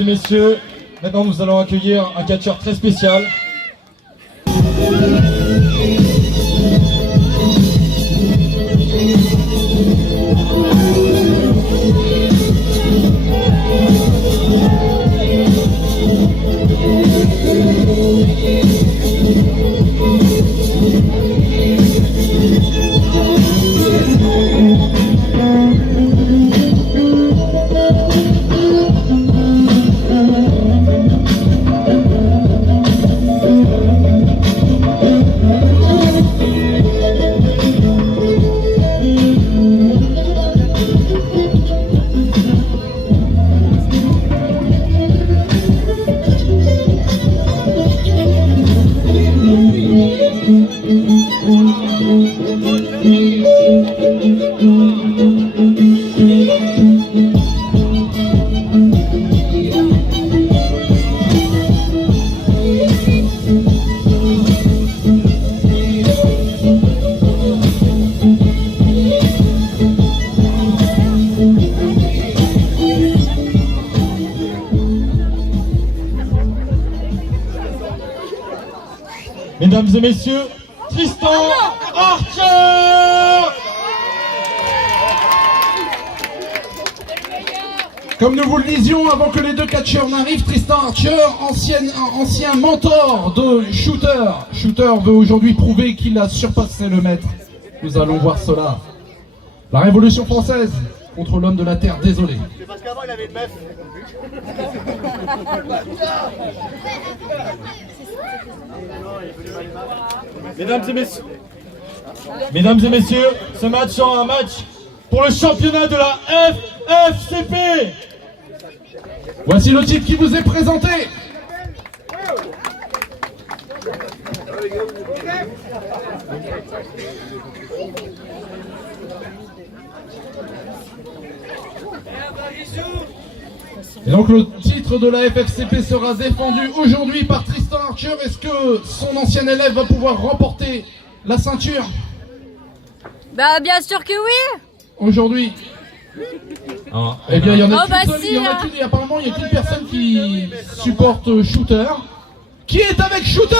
et messieurs, maintenant nous allons accueillir un catcheur très spécial. Mesdames et messieurs, Tristan Archer! Comme nous vous le disions avant que les deux catcheurs n'arrivent, Tristan Archer, ancien mentor de Shooter. Shooter veut aujourd'hui prouver qu'il a surpassé le maître. Nous allons voir cela. La Révolution française contre l'homme de la Terre, désolé. C'est parce qu'avant il avait une meuf. Mesdames et messieurs, ce match sera un match pour le championnat de la FFCP. Voici le titre qui vous est présenté. Et donc le titre de la FFCP sera défendu aujourd'hui par Tristan Archer. Est-ce que son ancien élève va pouvoir remporter la ceinture Bah bien sûr que oui. aujourd'hui? Eh bien il y en a qu'une, si, apparemment il n'y a qu'une personne qui supporte Shooter. Qui est avec Shooter?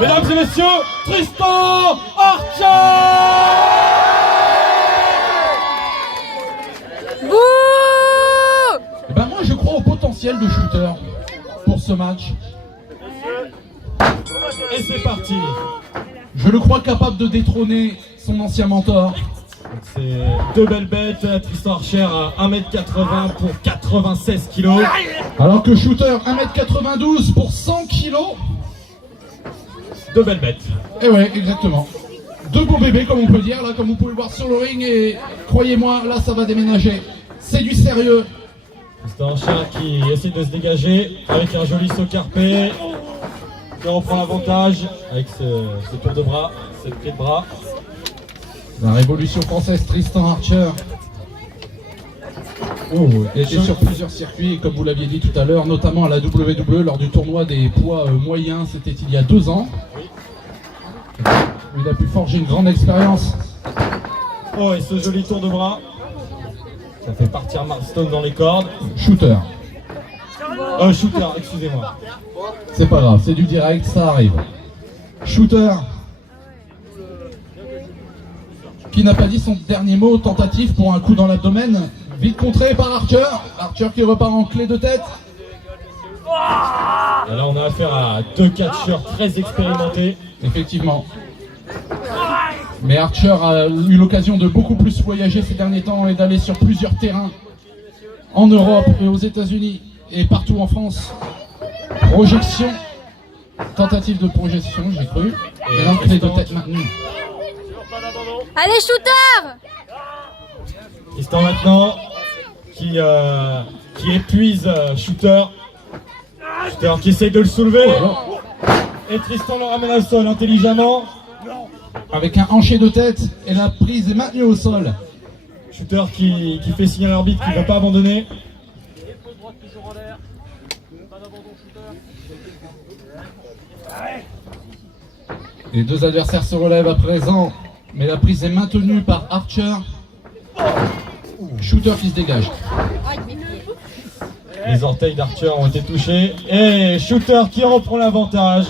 Mesdames et messieurs, Tristan Archer! Bouh! Eh ben moi je crois au potentiel de Shooter pour ce match. Et c'est parti. Je le crois capable de détrôner son ancien mentor. C'est deux belles bêtes, Tristan Archer à 1m80 pour 96 kg. Alors que Shooter 1m92 pour 100 kg. Deux belles bêtes. Et ouais, exactement. Deux beaux bébés comme on peut dire, là comme vous pouvez le voir sur le ring, et croyez-moi, là ça va déménager. C'est du sérieux. Tristan Archer qui essaie de se dégager avec un joli saut carpé. Qui reprend l'avantage avec ce tour de bras, cette prise de bras. La Révolution française, Tristan Archer. Était sur plusieurs circuits, comme vous l'aviez dit tout à l'heure, notamment à la WWE lors du tournoi des poids moyens, c'était il y a 2 ans. Il a pu forger une grande expérience. Oh, et ce joli tour de bras. Ça fait partir Marston dans les cordes. Shooter. Shooter, excusez-moi. C'est pas grave, c'est du direct, ça arrive. Shooter. Qui n'a pas dit son dernier mot, tentative pour un coup dans l'abdomen. Vite contré par Archer. Archer qui repart en clé de tête. Et là, on a affaire à deux catcheurs très expérimentés. Effectivement. Mais Archer a eu l'occasion de beaucoup plus voyager ces derniers temps et d'aller sur plusieurs terrains en Europe et aux États-Unis et partout en France. Projection. Tentative de projection, j'ai cru. Et là, clé de tête maintenue. Allez Shooter! Tristan maintenant qui épuise Shooter. Shooter qui essaye de le soulever. Et Tristan le ramène au sol intelligemment. Avec un hanché de tête et la prise est maintenue au sol. Shooter qui fait signer à l'arbitre qu'il ne va pas abandonner. Les deux adversaires se relèvent à présent, mais la prise est maintenue par Archer. Shooter qui se dégage. Les orteils d'Archer ont été touchés. Et Shooter qui reprend l'avantage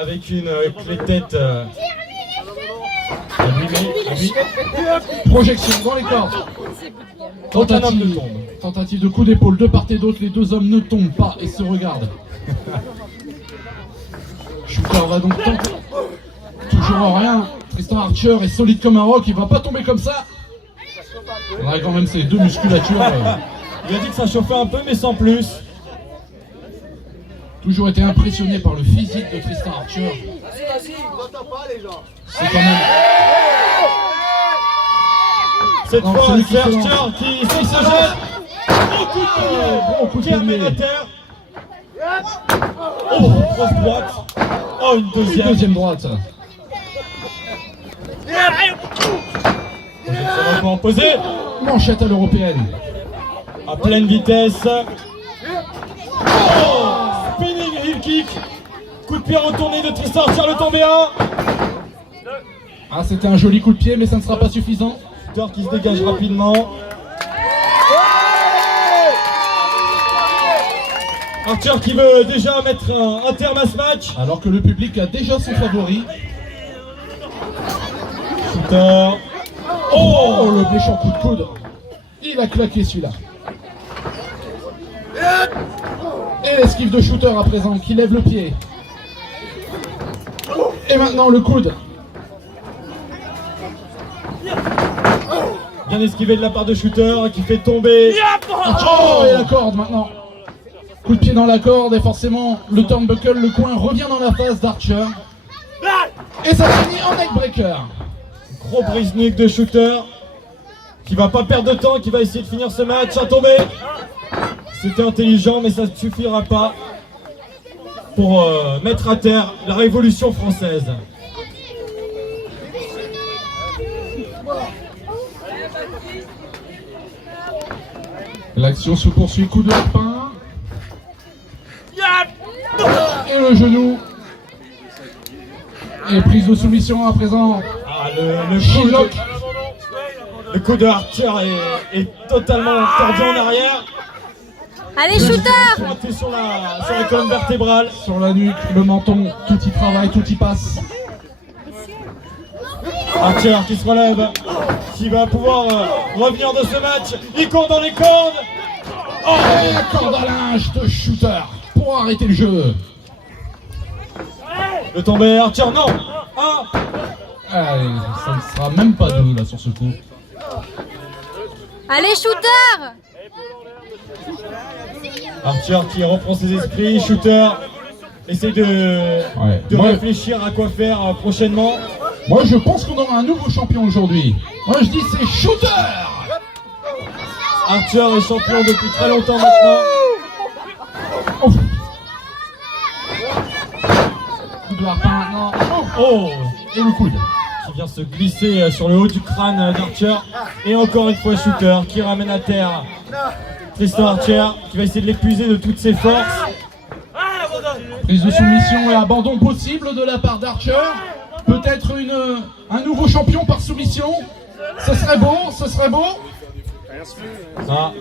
avec une clé de tête allumée. Projection dans les cordes. Tentative de coup d'épaule de part et d'autre. Les deux hommes ne tombent pas et se regardent. Shooter va donc tenter. Toujours en rien. Tristan Archer est solide comme un roc. Il va pas tomber comme ça. On a quand même ces deux musculatures. Il a dit que ça chauffait un peu, mais sans plus. Toujours été impressionné par le physique de Tristan Archer. C'est quand même... Cette Non, fois, celui c'est qui se Archer qui se jette. Bon coup de pied, qui ramène à terre. Oh, grosse droite. Oh, une deuxième. Droite. Ça va pas en poser. Manchette à l'européenne. À pleine vitesse. Oh, spinning heel kick. Coup de pied retourné de Tristan Archer, le tombé 1. Ah, c'était un joli coup de pied, mais ça ne sera pas suffisant. Shooter qui se dégage rapidement. Archer qui veut déjà mettre un terme à ce match. Alors que le public a déjà son favori. Shooter. Oh, le méchant coup de coude. Il a claqué celui-là. Et l'esquive de Shooter à présent qui lève le pied. Et maintenant le coude. Bien esquivé de la part de Shooter qui fait tomber. Oh, et la corde maintenant. Coup de pied dans la corde et forcément le turnbuckle, le coin revient dans la face d'Archer. Et ça finit en neckbreaker. Gros brise-nuque de Shooter qui va pas perdre de temps, qui va essayer de finir ce match. À tomber. C'était intelligent, mais ça ne suffira pas pour mettre à terre la Révolution française. L'action se poursuit, coup de lapin. Et le genou. Et prise de soumission à présent. Ah, le coup de Archer est totalement tordu en arrière. Allez, Shooter! Pointé sur la colonne vertébrale. Sur la nuque, le menton, tout y travaille, tout y passe. Archer qui se relève, qui va pouvoir revenir de ce match. Il court dans les cordes. Oh, et la corde à linge de Shooter pour arrêter le jeu. Le tombé, Archer, non. Allez, ça ne sera même pas deux là sur ce coup. Allez, Shooter! Archer qui reprend ses esprits. Shooter essaie de réfléchir à quoi faire prochainement. Moi je pense qu'on aura un nouveau champion aujourd'hui. Moi je dis c'est Shooter. Archer est champion depuis très longtemps maintenant. Ouf. Coup de harpin maintenant. Oh, Et le coude. qui vient se glisser sur le haut du crâne d'Archer. Et encore une fois Shooter qui ramène à terre Tristan Archer, qui va essayer de l'épuiser de toutes ses forces. Prise de soumission et abandon possible de la part d'Archer. Peut-être un nouveau champion par soumission. Ce serait beau, ce serait beau.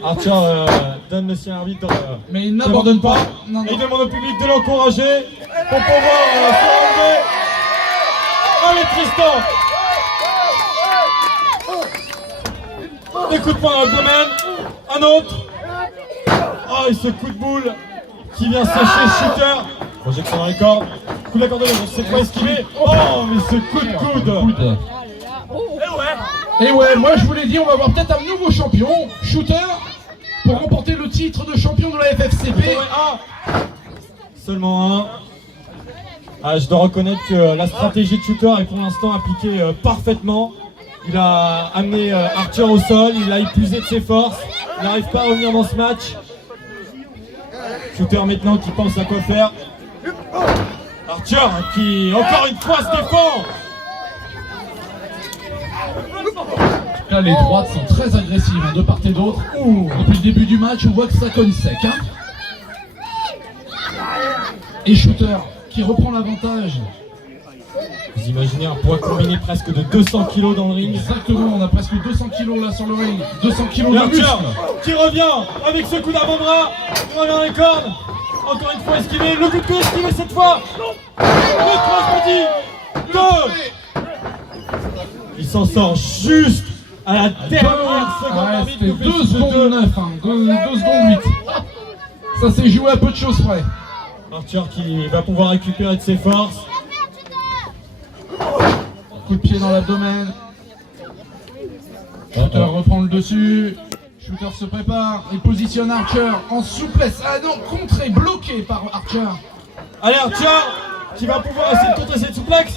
Archer donne le signe arbitre. Mais il n'abandonne pas. Non, Et il non. demande au public de l'encourager pour pouvoir se relever. Allez Tristan! Des coups de poing dans l'abdomen. Un autre. Oh, et ce coup de boule qui vient sécher Shooter. Projection dans les cordes. Coup de la corde de l'autre, cette fois esquivé. Oh, mais ce coup de coude. Et ouais, moi je vous l'ai dit, on va avoir peut-être un nouveau champion, Shooter, pour remporter le titre de champion de la FFCP. Seulement un. Je dois reconnaître que la stratégie de Shooter est pour l'instant appliquée parfaitement. Il a amené Archer au sol, il l'a épuisé de ses forces. Il n'arrive pas à revenir dans ce match. Shooter maintenant qui pense à quoi faire. Archer qui encore une fois se défend. Là, les droites sont très agressives de part et d'autre. Depuis le début du match, on voit que ça cogne sec. Hein. Et Shooter qui reprend l'avantage. Vous imaginez un poids combiné presque de 200 kg dans le ring. Exactement, on a presque 200 kg là sur le ring. 200 kg de Archer muscle. qui revient avec ce coup d'avant-bras. Il revient dans les cordes. Encore une fois esquivé. Le coup de pied esquivé cette fois. Le cross-body. 2. Il s'en sort juste à la dernière seconde. Ouais, arbitre c'était nous fait 2 secondes 9, hein. 2 secondes 8. Ça s'est joué à peu de choses près. Archer qui va pouvoir récupérer de ses forces. Coup de pied dans l'abdomen. Shooter reprend le dessus. Shooter se prépare et positionne Archer en souplesse. Ah non, contré, bloqué par Archer. Allez Archer qui va pouvoir essayer de contrer cette souplex.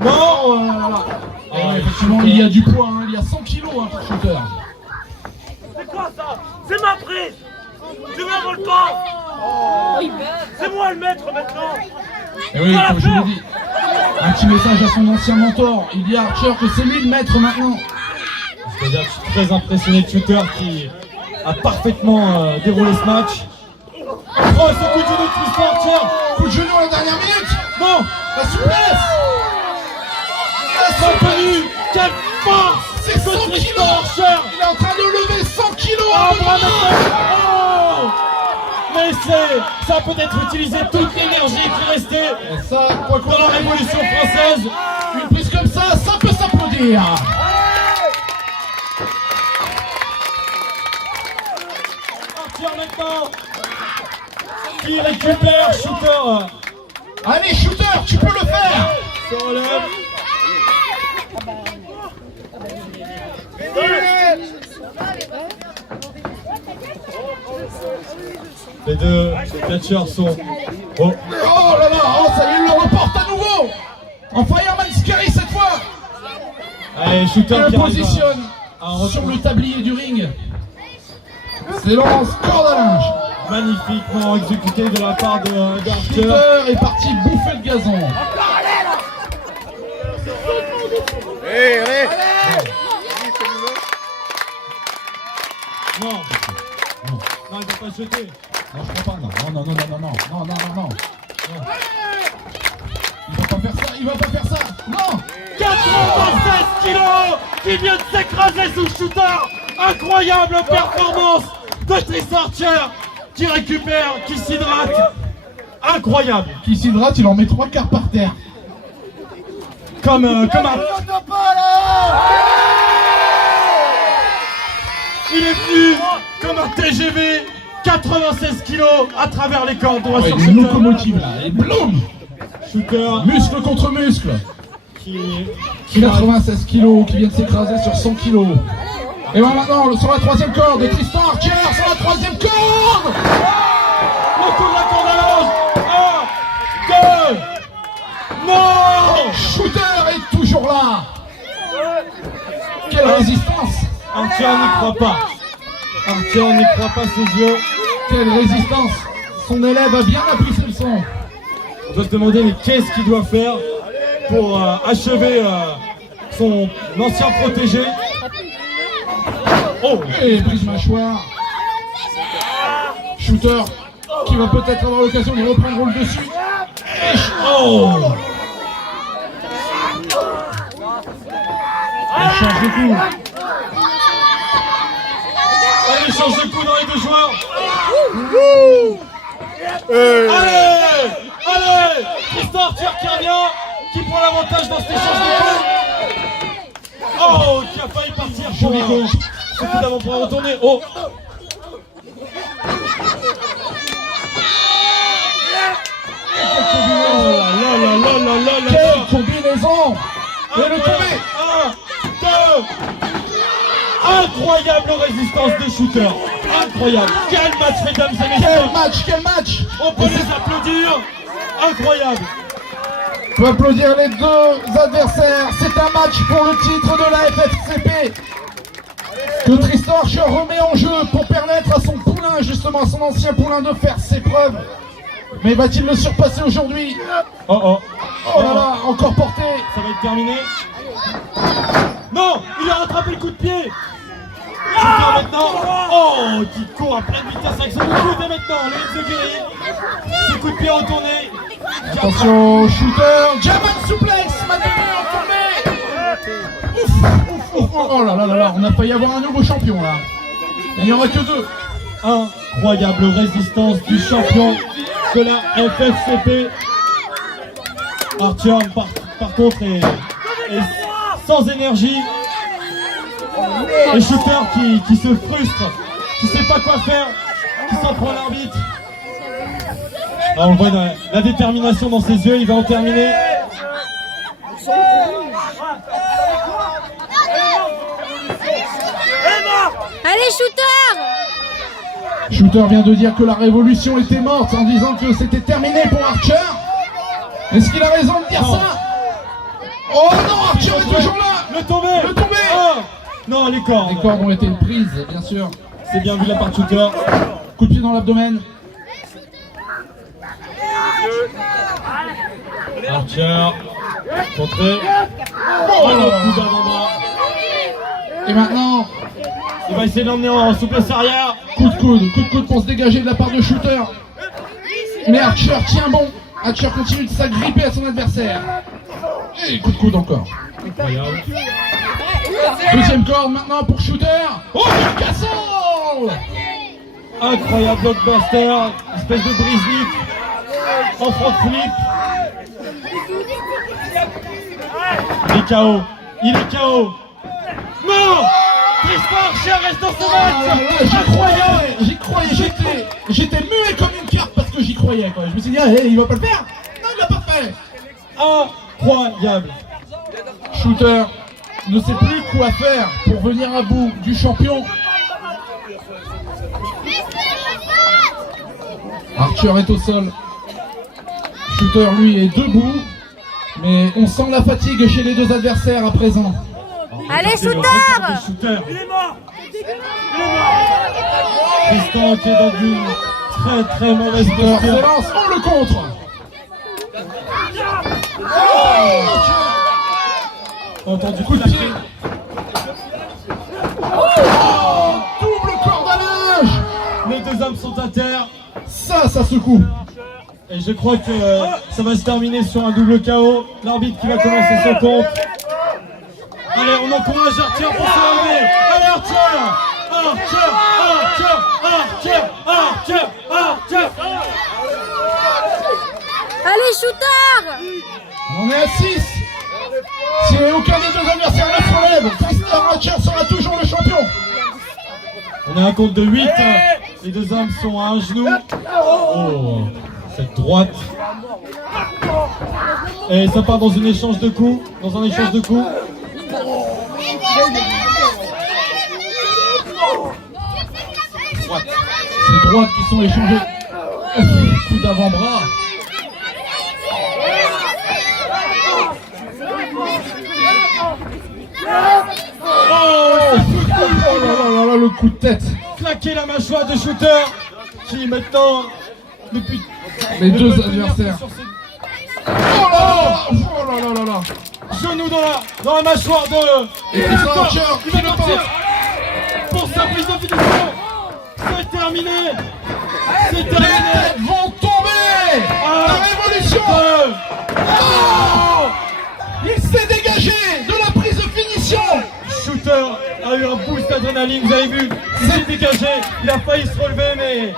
Non. Oh là là. Ah ouais, effectivement, il y a du poids, hein. Il y a 100 kg hein, pour Shooter. C'est quoi ça? C'est ma prise! Tu m'envoles pas! C'est moi le maître maintenant! Et oui, comme je vous l'ai dit, un petit message à son ancien mentor. Il dit à Archer que c'est lui le maître maintenant. C'est-à-dire que je suis très impressionné de Shooter qui a parfaitement déroulé ce match. Oh, ce coup de genou de Tristan Archer. Coup de genou à la dernière minute. Non. La souplesse. Maintenu. Quelle force. C'est 100 Tristan kilos. Archer. Il est en train de lever 100 kilos. Ah, bravo. Oh. Mais ça peut être utilisé toute l'énergie qui restait Et ça, quoi qu'on dans la en Révolution française. une prise comme ça peut s'applaudir. Archer maintenant qui récupère Shooter. Allez, Shooter, tu peux le faire. Se relève. Les deux catcheurs sont... Oh, Oh là là, oh ça y est, il le reporte à nouveau. En Fireman's Carry cette fois. allez, Shooter Il le qui arrive positionne à sur le tablier du ring. S'élance, corde à linge. magnifiquement exécuté de la part d'Archer. Shooter est parti bouffer le gazon. Non, non, il va pas jeter. Non, je crois pas, non. Non. Il va pas faire ça, il va pas faire ça. Non. 96 kilos qui vient de s'écraser sous Shooter. Incroyable performance de Tristan Archer qui récupère, qui s'hydrate. Incroyable. Qui s'hydrate, il en met 3 quarts par terre. Comme un... Il est venu comme un TGV, 96 kilos à travers les cordes. On va Ouais, sur une Shooter. locomotive là, et bloum. Shooter Muscle contre muscle. qui 96 kilos qui vient de s'écraser sur 100 kilos. Et ben maintenant, sur la 3e corde, Tristan Archer sur la 3e corde. le coup de la corde à linge. 1, 2, non. Shooter est toujours là. Quelle résistance. Archer n'y croit pas. Archer n'y croit pas ses yeux. Quelle résistance. Son élève a bien appris ses leçons. On doit se demander mais qu'est-ce qu'il doit faire pour achever son ancien protégé. Oh, Et brise mâchoire. Shooter qui va peut-être avoir l'occasion de reprendre le dessus. oh. Elle change de coup. Allez, change de coup dans les deux joueurs. Allez, allez, Tristan Archer qui revient, qui prend l'avantage dans cet échange de coups. Oh, qui a failli partir pour ce coup d'avant-bras retourné. Oh. Oh là là là là là là là. Quelle combinaison. Et le tombé. 1, 2. Incroyable résistance de Shooter. Incroyable. Quel match, mesdames et messieurs. Quel match. On peut les applaudir. Incroyable. On peut applaudir les deux adversaires. C'est un match pour le titre de la FFCP que Tristan Archer remet en jeu pour permettre à son poulain, justement à son ancien poulain, de faire ses preuves. Mais va-t-il le surpasser aujourd'hui? Oh oh. Oh là là, encore porté. Ça va être terminé. Non, il a rattrapé le coup de pied. Shooter maintenant. Oh, qui court à pleine vitesse avec son coup de pied maintenant. Les Enzuigiri. Ce coup de pied retourné. Attention au shooter, German suplex, maintenu en tournée. Ouf, ouf, ouf, oh là là là là, on a failli avoir un nouveau champion là. Il n'y en aura que deux. Incroyable résistance du champion de la FFCP. Archer par contre est sans énergie. Et Shooter qui se frustre, qui sait pas quoi faire, qui s'en prend l'arbitre. On voit la détermination dans ses yeux, il va en terminer. Allez, Shooter! Shooter vient de dire que la révolution était morte en disant que c'était terminé pour Archer. Est-ce qu'il a raison de dire ça? Oh non, Archer est toujours là. Le tombé. Oh non, les cordes. Les cordes ont été prises, bien sûr. C'est bien vu la part de Shooter. Coup de pied dans l'abdomen. Archer, contré. Oh le coup d'avant-bras. Et maintenant, il va essayer d'emmener en souplesse arrière. coup de coude pour se dégager de la part de Shooter. Mais Archer tient bon. Archer continue de s'agripper à son adversaire. Et coup de coude encore. Incroyable. Deuxième corde maintenant pour Shooter. Oh, le castle! Incroyable blockbuster. Espèce de brise-vip. En front flip. Il est KO. Il est KO. Non! Tristan Archer reste dans ce match. Incroyable. J'y croyais, j'étais muet comme une carte parce que j'y croyais quoi. Je me suis dit, ah, il va pas le faire. Non, il l'a pas fait. Incroyable. Shooter ne sait plus quoi faire pour venir à bout du champion. Archer est au sol. Shooter lui est debout. Mais on sent la fatigue chez les deux adversaires à présent. Allez, Shooter! Il est mort. Tristan qui est dans une très mauvaise Shooter posture. s'élance, on le contre. Entendu Coup de pied. Double cordonnage. Les deux hommes sont à terre. Ça secoue. Et je crois que ça va se terminer sur un double KO. L'arbitre qui va commencer son compte. Allez, on encourage Archer pour se relever. Allez, Archer! Archer! Allez, Shooter! On est à 6. Si aucun des deux adversaires ne se relève, Tristan Archer sera toujours le champion. On a un compte de 8. Les deux hommes sont à un genou. Oh, cette droite. Et ça part dans un échange de coups. Ces droites qui sont échangées. Coup d'avant-bras. Oh là là, le coup de tête. Claquer la mâchoire de Shooter. Qui maintenant, depuis Les deux adversaires. Oh là là là. Genou dans la mâchoire de... Et Tristan Archer Il qui va le partir tente. pour sa prise de finition. C'est terminé. C'est Les terminé. têtes vont tomber. La révolution. Oh, il s'est dégagé de la prise de finition. Shooter a eu un boost d'adrénaline, vous avez vu. Il s'est dégagé. Il a failli se relever, mais...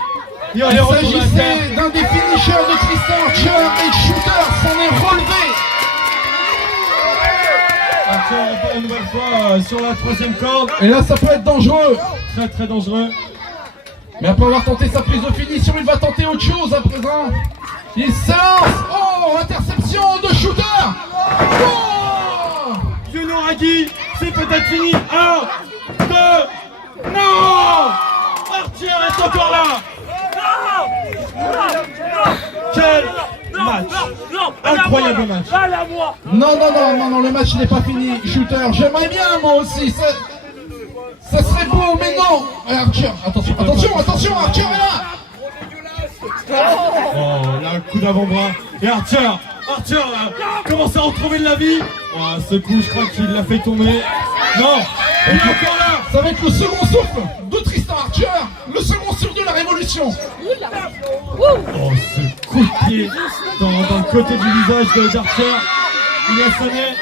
Il Il s'agissait d'un des finishers de Tristan Archer et Shooter s'en est relevé. Archer une nouvelle fois sur la troisième corde. Et là ça peut être dangereux. Très dangereux. Mais après avoir tenté sa prise de finition, il va tenter autre chose à présent. Il s'élance. Oh, interception de Shooter. Oh, Yunuragi, c'est peut-être fini. 1, 2, non. Archer est encore là. Quel match. Incroyable match. Allez à moi. non, le match n'est pas fini. Shooter, j'aimerais bien moi aussi. Ça serait beau, mais non. Archer, attention, Archer est là. Oh, là, le coup d'avant-bras. Et Archer commence à retrouver de la vie. Oh, ce coup, je crois qu'il l'a fait tomber. Non, il est encore là. Ça va être le second souffle de Tristan Archer, le second souffle de la révolution. Oh, ce coup de pied dans le côté du visage d'Archer. Ilias Sané.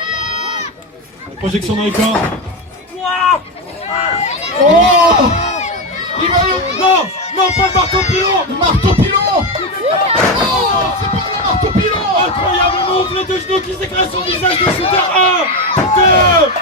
Projection dans les corps. Oh, il va le... Non, non, pas le marteau pilon. Le marteau pilon. Oh, c'est pas le marteau pilon. Incroyable move, les deux genoux qui s'écrasent sur le visage de Shooter. 1, 2,